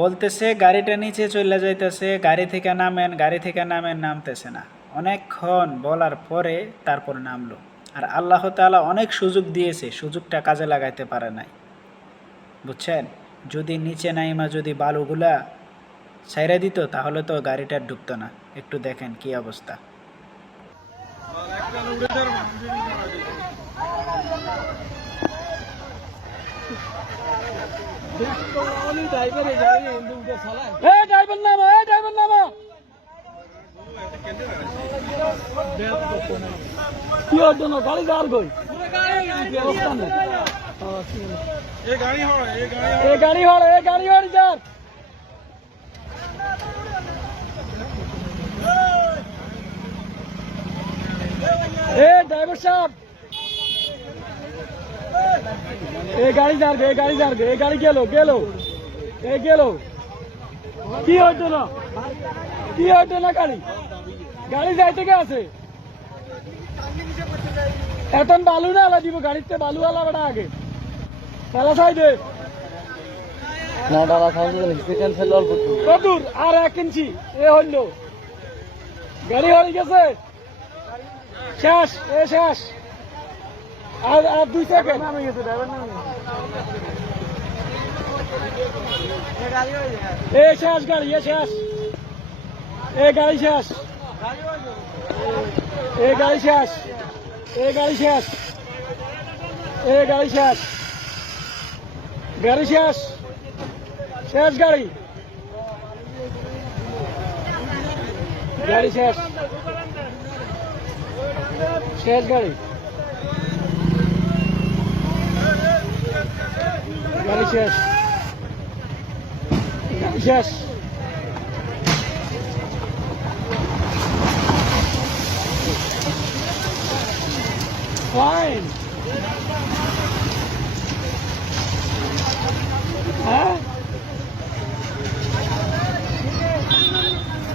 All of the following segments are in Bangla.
বলতেছে গাড়িটা নিচে চলে যাইতেছে, গাড়ি থেকে নামেন, গাড়ি থেকে নামেন, নামতেছে না। অনেকক্ষণ বলার পরে তারপর নামলো। আর আল্লাহ তাআলা অনেক সুযোগ দিয়েছে, সুযোগটা কাজে লাগাইতে পারে নাই। বুঝছেন? যদি নিচে নাইমা যদি বালুগুলা ছাইরা দিত তাহলে তো গাড়িটা ডুবতো না। একটু দেখেন কি অবস্থা। গাড়ি যার গই গাড়ি হড় যার ड्राइवर साहब ए गाड़ी जार गे ए गाड़ी गेलो गेलो ए गेलो কি হইতো না গাড়ি গাড়ি যাইতে কে আছে এখন বালু না আলা দিব গাড়িতে বালু আলা বড় আগে তালা ছাই দে না ডালা ছাই দে স্পিকার ফেল অল্প কদুর আর 1 ইঞ্চি এ হইলো গাড়ি হয়ে গেছে শেষ শেষ আর 2 সেকেন্ড নামে গেছে ড্রাইভার নামে শেষ গাড়ি শেষ গাড়ি শেষ গাড়ি শেষ গাড়ি শেষ গাড়ি শেষ গাড়ি শেষ শেষ গাড়ি গাড়ি শেষ শেষ গাড়ি গাড়ি শেষ গাড়ি শেষ ফাইন হ্যাঁ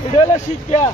এটা হলো শিক্ষা।